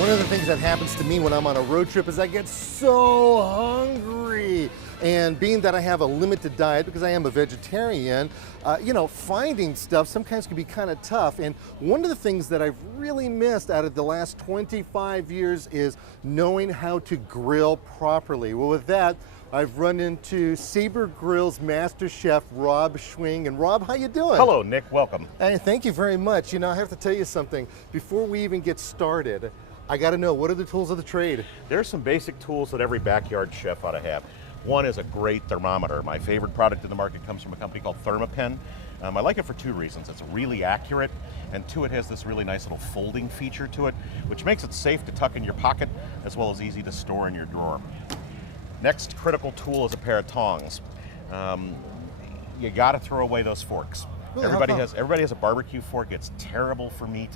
One of the things that happens to me when I'm on a road trip is I get so hungry. And being that I have a limited diet because I am a vegetarian, finding stuff sometimes can be kind of tough. And one of the things that I've really missed out of the last 25 years is knowing how to grill properly. Well, with that, I've run into Saber Grills Master Chef Rob Schwing. And Rob, how you doing? Hello, Nick. Welcome. Hey, thank you very much. I have to tell you something. Before we even get started, I got to know, what are the tools of the trade? There's some basic tools that every backyard chef ought to have. One is a great thermometer. My favorite product in the market comes from a company called Thermapen. I like it for two reasons. It's really accurate, and two, it has this really nice little folding feature to it, which makes it safe to tuck in your pocket as well as easy to store in your drawer. Next critical tool is a pair of tongs. You got to throw away those forks. Really? Everybody has a barbecue fork. It's terrible for meat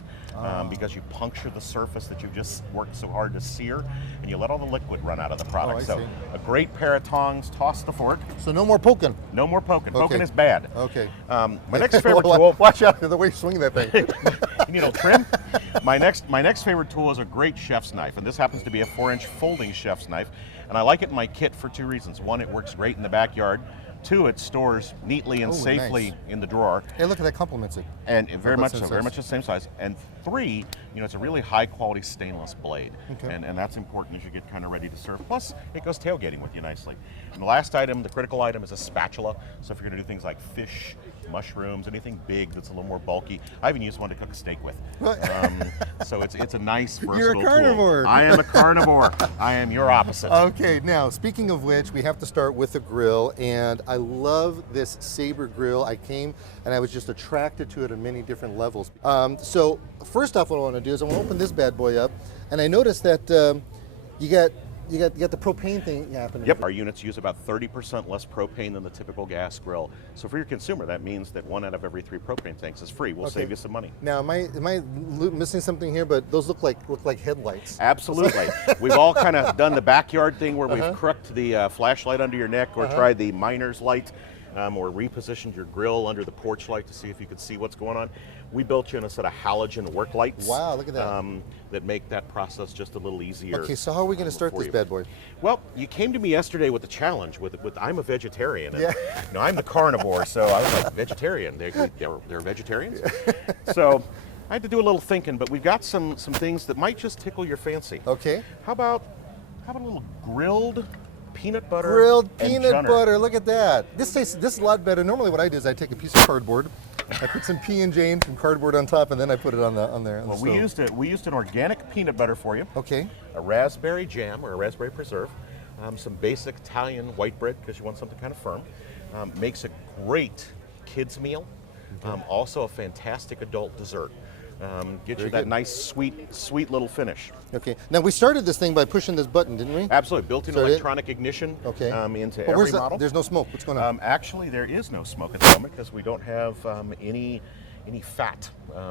because you puncture the surface that you've just worked so hard to sear, and you let all the liquid run out of the product. I So see. a great pair of tongs. Toss the fork. So no more poking. No more poking. Okay. Poking is bad. Okay. My next favorite tool. Watch out the way you swing that thing. You need a little trim. My next favorite tool is a great chef's knife, and this happens to be a 4-inch folding chef's knife. And I like it in my kit for two reasons. One, it works great in the backyard. Two, it stores neatly and safely in the drawer. Hey, look at that, compliments it. And very much same so, size. very much the same size. And three, it's a really high quality stainless blade. Okay. And that's important as you get kind of ready to serve. Plus, it goes tailgating with you nicely. And the last item, the critical item, is a spatula. So if you're gonna do things like fish, mushrooms, anything big that's a little more bulky. I even use one to cook a steak with. So it's a nice versatile You're a carnivore. tool. I am a carnivore. I am your opposite. Okay, now speaking of which, we have to start with the grill, and I love this Saber grill. I came and I was just attracted to it on many different levels. So first off, what I want to do is I want to open this bad boy up, and I noticed that you got the propane thing happening. Yep, our units use about 30% less propane than the typical gas grill. So for your consumer, that means that 1 out of every 3 propane tanks is free. We'll save you some money. Now, am I missing something here? But those look like headlights. Absolutely. We've all kind of done the backyard thing where we've crooked the flashlight under your neck, or tried the miner's light, or repositioned your grill under the porch light to see if you could see what's going on. We built you in a set of halogen work lights. Wow, look at that. That make that process just a little easier. Okay, so how are we going to start this bad boy? Well, you came to me yesterday with a challenge. With I'm a vegetarian. And, I'm the carnivore, so I was like, vegetarian. They're vegetarians. So I had to do a little thinking, but we've got some things that might just tickle your fancy. Okay. How about a little grilled peanut butter? Grilled and peanut junner? butter. Look at that. This is a lot better. Normally, what I do is I take a piece of cardboard, I put some P&J and some cardboard on top, and then I put it on there. Well, we used an organic peanut butter for you. Okay. A raspberry jam or a raspberry preserve, some basic Italian white bread because you want something kind of firm. Makes a great kids meal. Also a fantastic adult dessert. Get you that nice sweet little finish. Okay. Now we started this thing by pushing this button, didn't we? Absolutely. Built-in electronic ignition into every model. There's no smoke. What's going on? Actually, there is no smoke at the moment because we don't have any fat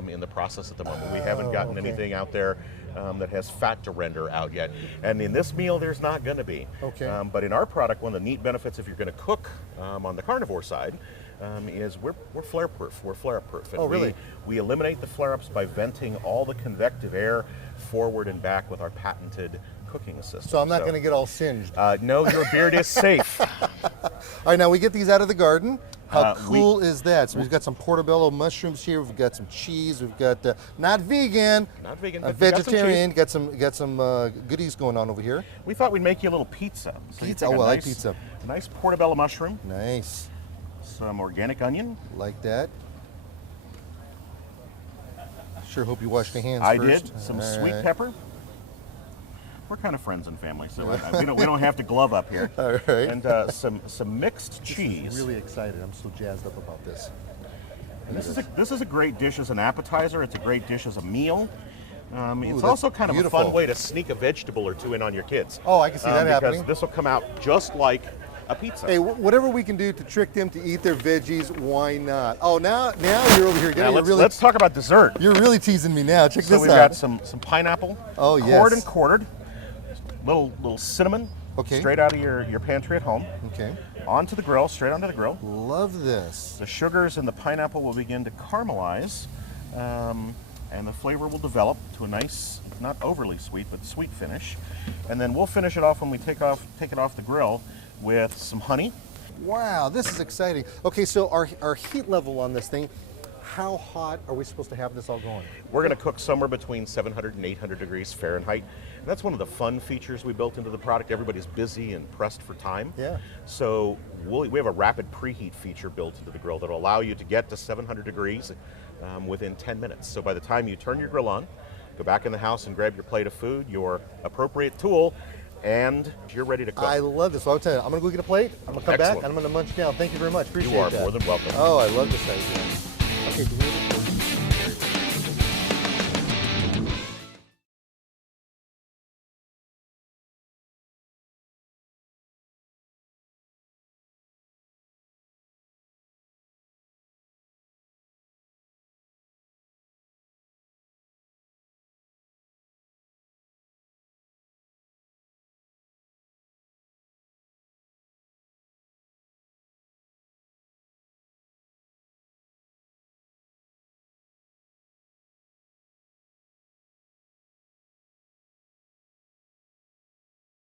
in the process at the moment. We haven't gotten anything out there that has fat to render out yet. And in this meal, there's not going to be. Okay. But in our product, one of the neat benefits if you're going to cook on the carnivore side is we're flare proof. We're flare proof. And really? We eliminate the flare ups by venting all the convective air forward and back with our patented cooking system. So I'm not going to get all singed. No, your beard is safe. All right, now we get these out of the garden. How cool is that? So we've got some portobello mushrooms here. We've got some cheese. We've got not vegan, but vegetarian. Got some goodies going on over here. We thought we'd make you a little pizza. So Pizza. Oh, I like pizza. A nice portobello mushroom. Nice. Some organic onion. Like that. Sure hope you washed your hands I first. did. Some sweet pepper. We're kind of friends and family, so we don't have to glove up here. All right. And some mixed cheese. I'm really excited. I'm so jazzed up about this. This is a great dish as an appetizer. It's a great dish as a meal. It's also kind of beautiful. a fun way to sneak a vegetable or two in on your kids. Oh, I can see that happening. Because this will come out just like a pizza. Hey, whatever we can do to trick them to eat their veggies, why not? Oh, now you're over here. Now let's talk about dessert. You're really teasing me now. Check So this we've out. got some pineapple. Oh, yes. Cored and quartered. Little cinnamon. Okay. Straight out of your pantry at home. Okay. Onto the grill, straight onto the grill. Love this. The sugars and the pineapple will begin to caramelize and the flavor will develop to a nice, not overly sweet, but sweet finish. And then we'll finish it off when we take it off the grill with some honey. Wow, this is exciting. Okay, so our heat level on this thing, how hot are we supposed to have this all going? We're going to cook somewhere between 700 and 800 degrees Fahrenheit. And that's one of the fun features we built into the product. Everybody's busy and pressed for time. Yeah. So we have a rapid preheat feature built into the grill that will allow you to get to 700 degrees within 10 minutes. So by the time you turn your grill on, go back in the house and grab your plate of food, your appropriate tool, and you're ready to cook. I love this. So I'll tell you, I'm going to go get a plate. I'm going to come back Excellent. and I'm going to munch down. Thank you very much. Appreciate You are that. more than welcome. Oh, I love this idea. Okay, do we